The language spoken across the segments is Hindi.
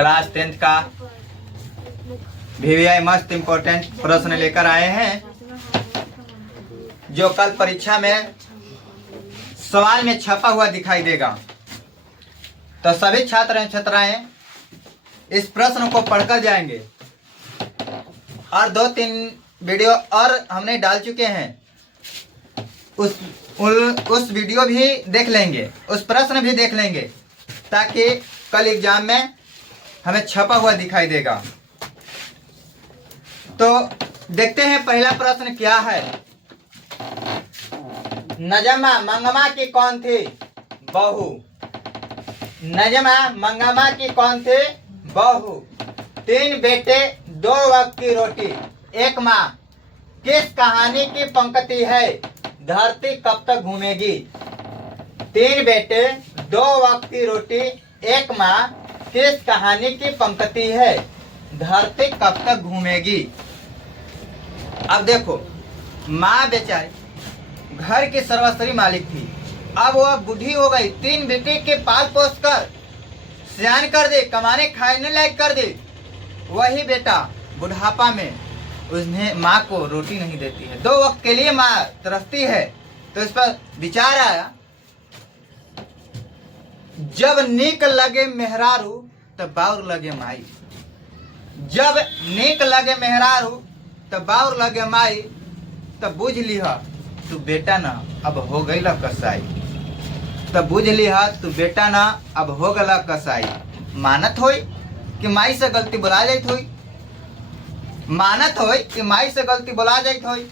क्लास 10th का VVI मस्त इम्पोर्टेंट प्रश्न लेकर आए हैं, जो कल परीक्षा में सवाल में छपा हुआ दिखाई देगा। तो सभी छात्र एवं छात्राएं इस प्रश्न को पढ़कर जाएंगे और 2-3 वीडियो और हमने डाल चुके हैं, उस वीडियो भी देख लेंगे, उस प्रश्न भी देख लेंगे, ताकि कल एग्जाम में हमें छपा हुआ दिखाई देगा। तो देखते हैं पहला प्रश्न क्या है। नजमा मंगमा की कौन थी? बहू। नजमा मंगमा की कौन थी? बहू। 3 बेटे 2 वक्त की रोटी, एक माँ। किस कहानी की पंक्ति है? धरती कब तक घूमेगी। 3 बेटे 2 वक्त की रोटी, एक माँ। किस कहानी की पंक्ति है? धरती कब तक घूमेगी। अब देखो, माँ बेचारी घर की सर्वस्वी मालिक थी। अब वह बूढ़ी हो गई, 3 बेटे के पाल पोस कर सियान कर दे, कमाने खाने लायक कर दे। वही बेटा बुढ़ापा में उसने माँ को रोटी नहीं देती है, 2 वक्त के लिए माँ तरसती है। तो इस पर विचार आया, जब नीक लगे मेहरारू तब बाउर लगे माई। जब नीक लगे मेहरारू तब बाउर लगे माई, तब बुझ लिहा तू बेटा ना अब हो गई ला कसाई। तब बुझ लिहा तू बेटा ना अब हो गला कसाई। मानत होई कि माई से गलती बुला जाइत होई, मानत होई कि माई से गलती बुला जाइत होई।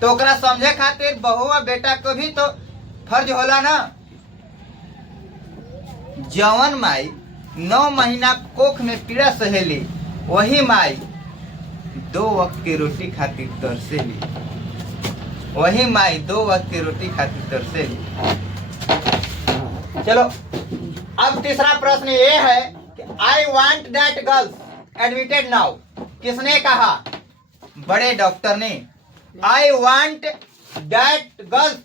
तो ओकरा समझे खातिर बहू और बेटा को भी तो फर्ज होला ना। जवन माई 9 महीना कोख में पीड़ा सहेली, वही माई 2 वक्त की रोटी खातिर तरसेली। वही माई 2 वक्त की रोटी खातिर तरसेली। चलो, अब तीसरा प्रश्न ये है कि I want that girls admitted now. किसने कहा? बड़े डॉक्टर ने। I want that girls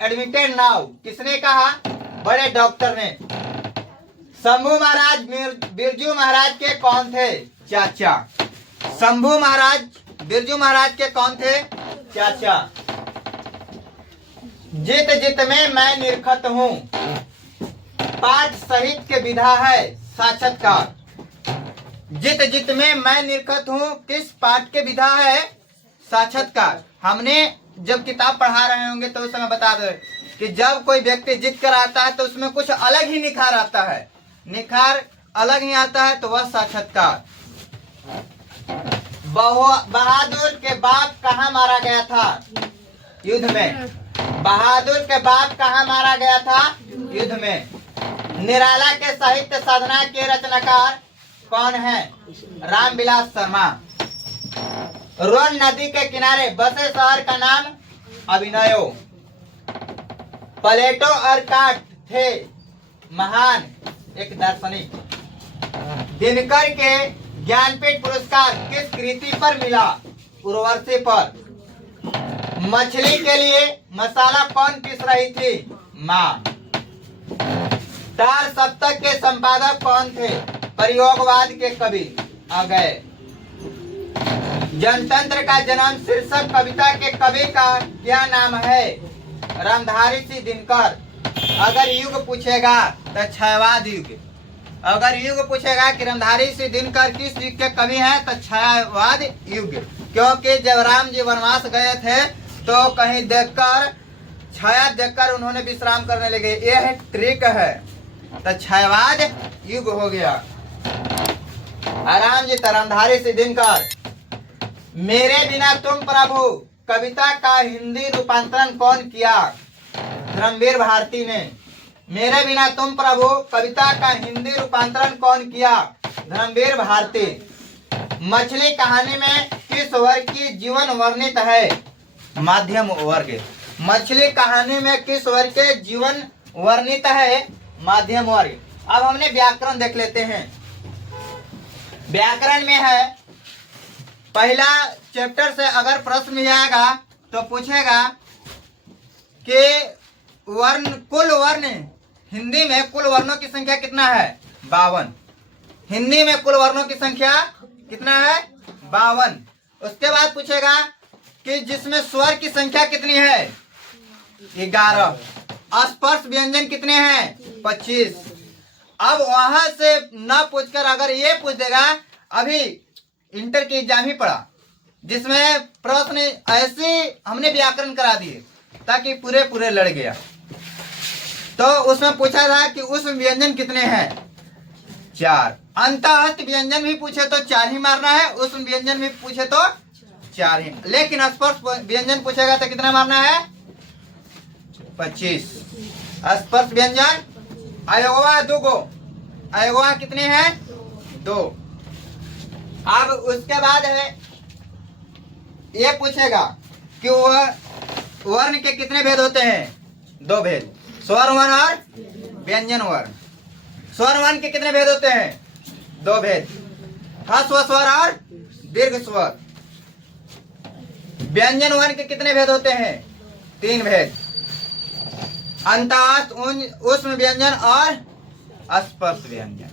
admitted now. किसने कहा? बड़े डॉक्टर ने। शंभू महाराज बिरजू महाराज के कौन थे? चाचा। शंभू महाराज बिरजू महाराज के कौन थे? चाचा। जित जित में मैं निरखत हूँ, पाठ सहित के विधा है साक्षात्कार। जित जित में मैं निरखत हूँ, किस पाठ के विधा है? साक्षात्कार। हमने जब किताब पढ़ा रहे होंगे तो उस समय बता दे कि जब कोई व्यक्ति जीत कर आता है तो उसमें कुछ अलग ही निखार आता है, निखार अलग ही आता है, तो वह साक्षात्कार। बहादुर के बाप कहाँ मारा गया था? युद्ध में। बहादुर के बाप कहाँ मारा गया था? युद्ध में। निराला के साहित्य साधना के रचनाकार कौन है? रामविलास शर्मा। रोन नदी के किनारे बसे शहर का नाम? अभिनयो। प्लेटो और कांट थे महान एक दार्शनिक। दिनकर के ज्ञानपीठ पुरस्कार किस कृति पर मिला? उर्वशी पर। मछली के लिए मसाला कौन पीस रही थी? माँ। 4 सप्तक के संपादक कौन थे? प्रयोगवाद के कवि आ गए। जनतंत्र का जन्म शीर्षक कविता के कवि का क्या नाम है? रामधारी सिंह दिनकर। अगर युग पूछेगा तो छायावाद युग। अगर युग पूछेगा कि रामधारी सिंह दिनकर किस युग के कवि हैं, तो छायावाद युग। क्योंकि जब राम जी वनवास गए थे तो कहीं देखकर, छाया देखकर उन्होंने विश्राम करने लगे। यह ट्रिक है, तो छायावाद युग हो गया। आराम जी रामधारी सिंह दिनकर। मेरे बिना तुम प्रभु कविता का हिंदी रूपांतरण कौन किया? धर्मवीर भारती ने। मेरे बिना तुम प्रभु कविता का हिंदी रूपांतरण कौन किया? धर्मवीर भारती। मछली कहानी में किस वर्ग की जीवन वर्णित है? मध्यम वर्ग। मछली कहानी में किस वर्ग के जीवन वर्णित है? मध्यम वर्ग। अब हमने व्याकरण देख लेते हैं। व्याकरण में है, पहला चैप्टर से अगर प्रश्न में आएगा तो पूछेगा कि कुल वर्ण हिंदी में कुल वर्णों की संख्या कितना है? 52। हिंदी में कुल वर्णों की संख्या कितना है? 52। उसके बाद पूछेगा कि जिसमें स्वर की संख्या कितनी है? 11। स्पर्श व्यंजन कितने हैं? 25। अब वहां से न पूछकर अगर ये पूछ देगा, अभी इंटर की एग्जाम ही पढ़ा जिसमें प्रश्न ऐसे हमने व्याकरण करा दिए ताकि पूरे पूरे लड़ गया। तो उसमें पूछा था कि उस व्यंजन कितने हैं? 4। अंतःस्थ व्यंजन भी पूछे तो 4 ही मारना है, उस व्यंजन भी पूछे तो 4 ही, लेकिन स्पर्श व्यंजन पूछेगा तो कितना मारना है? 25। स्पर्श व्यंजन अयोगवा 2 गो, अयोगवा कितने हैं? 2। अब उसके बाद है ये पूछेगा कि वह वर्ण के कितने भेद होते हैं? 2 भेद, स्वर वर्ण और व्यंजन वर्ण। स्वर वर्ण के कितने भेद होते हैं? 2 भेद, ह्रस्व स्वर और दीर्घ स्वर। व्यंजन वर्ण के कितने भेद होते हैं? 3 भेद, अंतःस्थ, ऊष्म व्यंजन और स्पर्श व्यंजन।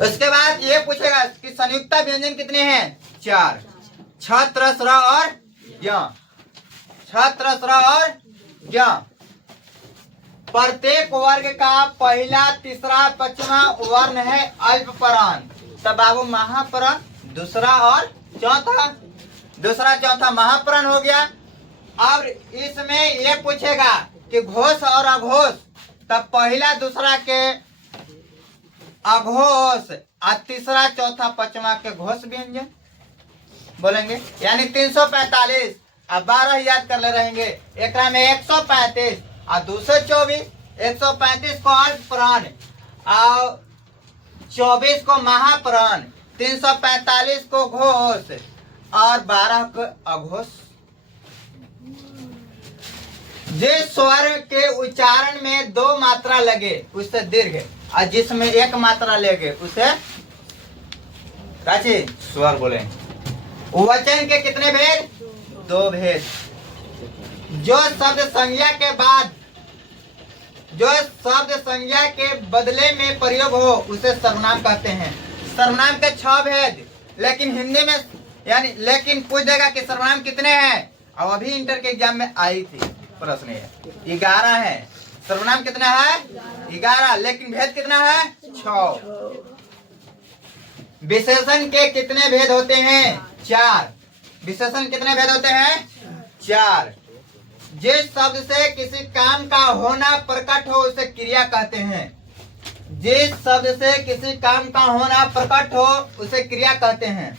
उसके बाद ये पूछेगा कि संयुक्त व्यंजन कितने हैं? 4, छ, त्र, स्र और ज्ञ। छ, त्र, स्र और ज्ञ। प्रत्येक वर्ग का पहला, तीसरा, पांचवा वर्ण है अल्पप्राण, तब बाबू महाप्राण, दूसरा और चौथा, दूसरा चौथा महाप्राण हो गया। अब इसमें ये पूछेगा कि घोष और अघोष, तब पहला दूसरा के अघोष और तीसरा चौथा पांचवा के घोष व्यंजन बोलेंगे, यानी 345। अब 12 याद कर ले रहेंगे, एक में 135 और 224। 135 को अल्पप्राण और 24 को महाप्राण, 345 को घोष और 12 को अघोष। जिस स्वर के उच्चारण में 2 मात्रा लगे उसे दीर्घ, और जिसमें 1 मात्रा लगे उसे काची स्वर बोलेंगे। वचन के कितने भेद? 2 भेद। जो शब्द संज्ञा के बाद, जो शब्द संज्ञा के बदले में प्रयोग हो उसे सर्वनाम कहते हैं। सर्वनाम के 6 भेद, लेकिन हिंदी में यानी लेकिन पूछ देगा कि सर्वनाम कितने हैं। अब अभी इंटर के एग्जाम में आई थी प्रश्न है, 11 है। सर्वनाम कितना है? 11, लेकिन भेद कितना है? 6। विशेषण के कितने भेद होते हैं? 4। विशेषण कितने भेद होते हैं? 4। जिस शब्द से किसी काम का होना प्रकट हो उसे क्रिया कहते हैं। जिस शब्द से किसी काम का होना प्रकट हो उसे क्रिया कहते हैं।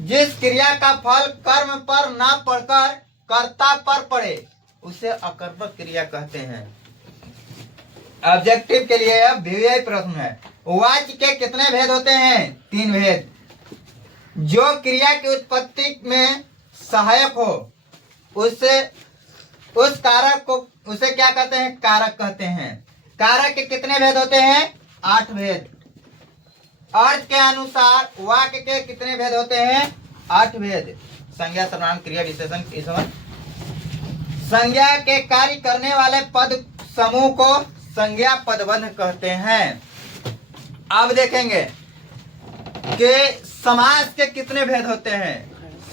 जिस क्रिया का फल कर्म पर न पड़कर कर्ता पर पड़े उसे अकर्मक क्रिया कहते हैं। ऑब्जेक्टिव के लिए अब वीवीआई प्रश्न है। वाच्य के कितने भेद होते हैं? 3 भेद। जो क्रिया की उत्पत्ति में सहायक हो उससे उस कारक को उसे क्या कहते हैं? कारक कहते हैं। कारक के कितने भेद होते हैं? 8 भेद। अर्थ के अनुसार वाक्य के कितने भेद होते हैं? 8 भेद। संज्ञा, सर्वनाम, क्रिया, विशेषण, इसमें संज्ञा के कार्य करने वाले पद समूह को संज्ञा पदबंध कहते हैं। अब देखेंगे कि समास के कितने भेद होते हैं।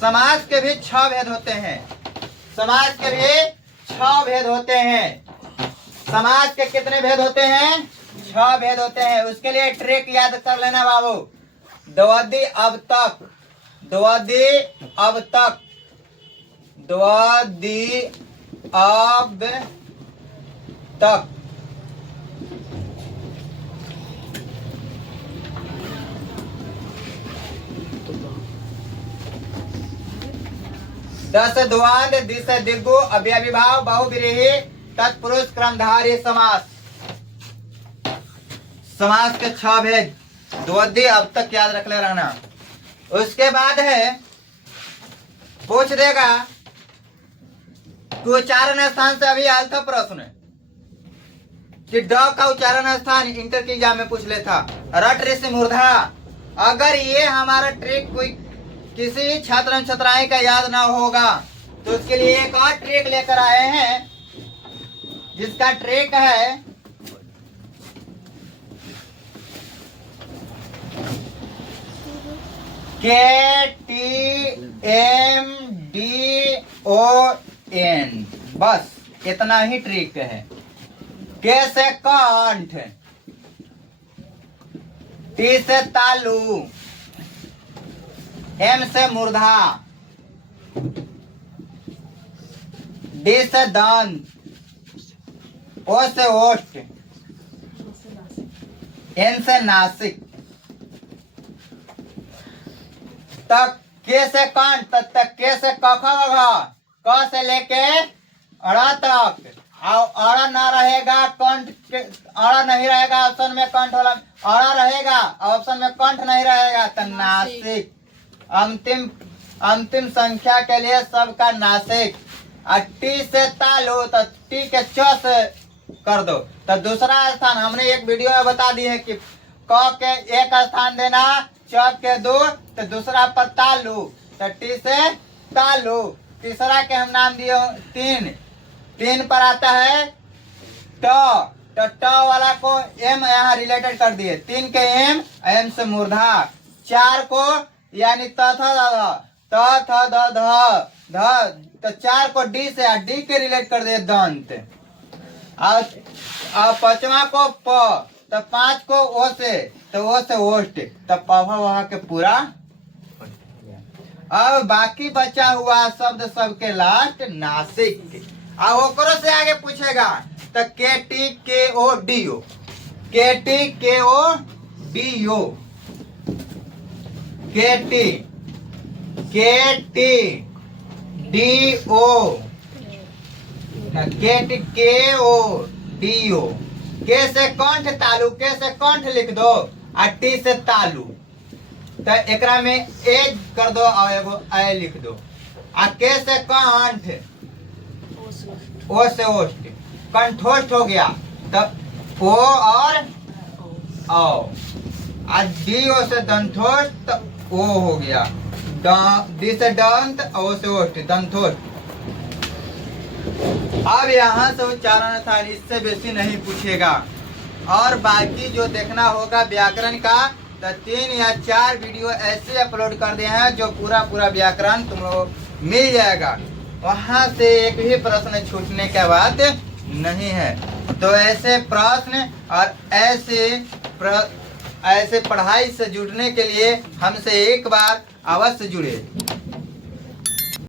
समास के भी 6 भेद होते हैं। समास के भी 6 भेद होते हैं। समास के कितने भेद होते हैं? 6 भेद होते हैं। उसके लिए ट्रिक याद कर लेना बाबू। द्विआद्य अब तक, द्विआद्य अब तक, द्विआद्य अब तक। दस द्वंद, दिस दिग्गु, अव्ययीभाव, बहुव्रीहि, तत्पुरुष, क्रमधारय समास। समास के 6 भेद, द्विआद्य अब तक याद रख ले रहना। उसके बाद है पूछ देगा कि उच्चारण स्थान से अभी आया था प्रश्न कि ड का उच्चारण स्थान इंटर के एग्जाम में पूछ ले था। रट ऋषि मूर्धा। अगर ये हमारा ट्रिक कोई किसी भी छात्र छात्राएं का याद ना होगा तो उसके लिए एक और ट्रिक लेकर आए हैं, जिसका ट्रिक है KTMDON, बस इतना ही ट्रिक है। के से कंठ, टी से तालु, एम से मूर्धा, डी से दंत, ओ से ओष्ठ, एन से नासिक, तक के से कंठ, तक के से कख क से लेके अड़ा तक, अड़ा ना रहेगा कंठ, अड़ा नहीं रहेगा ऑप्शन में, कंठ वाला अड़ा रहेगा ऑप्शन में, कंठ नहीं रहेगा तो नासिक। अंतिम संख्या के लिए सबका नासिक। और टी से तालु, तो टी के च से कर दो। तो दूसरा स्थान हमने एक वीडियो में बता दी है कि क के एक स्थान देना, च के दो, तो दूसरा पर तालु, तो टी से तालु। तीसरा के हम नाम दिए तीन पर आता है ट, तो ट वाला को एम यहाँ रिलेटेड कर दिए, 3 के एम से मूर्धा। 4 को यानी त थ ध ध, तो 4 को डी से, डी के रिलेट कर दिए दंत। और 5वां को प, तो 5 को ओ से, तो ओ से ओष्ठ, तो पवा वहा के पूरा। अब बाकी बचा हुआ शब्द सबके लास्ट नासिक। अब ओकरो से आगे पूछेगा तो KTKODO, KTKODO, KTKODO, के से कंठ तालु, के से कंठ लिख दो, और टी से तालु, तो एकरा में ए कर दो और एगो ए लिख दो। आ के से कंठ, ओ से ओष्ठ, कंठोष्ठ हो गया, तब ओ और औ। आ डी ओ से दंतोष्ठ, तो ओ हो गया। डी से दंत, ओ से ओष्ठ, दंतोष्ठ। अब यहाँ से उच्चारण था, इससे बेसी नहीं पूछेगा। और बाकी जो देखना होगा व्याकरण का, तो 3 या 4 वीडियो ऐसे अपलोड कर दिए हैं जो पूरा व्याकरण तुम लोग मिल जाएगा। वहां से एक भी प्रश्न छूटने के बाद नहीं है। तो ऐसे प्रश्न और ऐसे पढ़ाई से जुड़ने के लिए हमसे एक बार अवश्य जुड़े।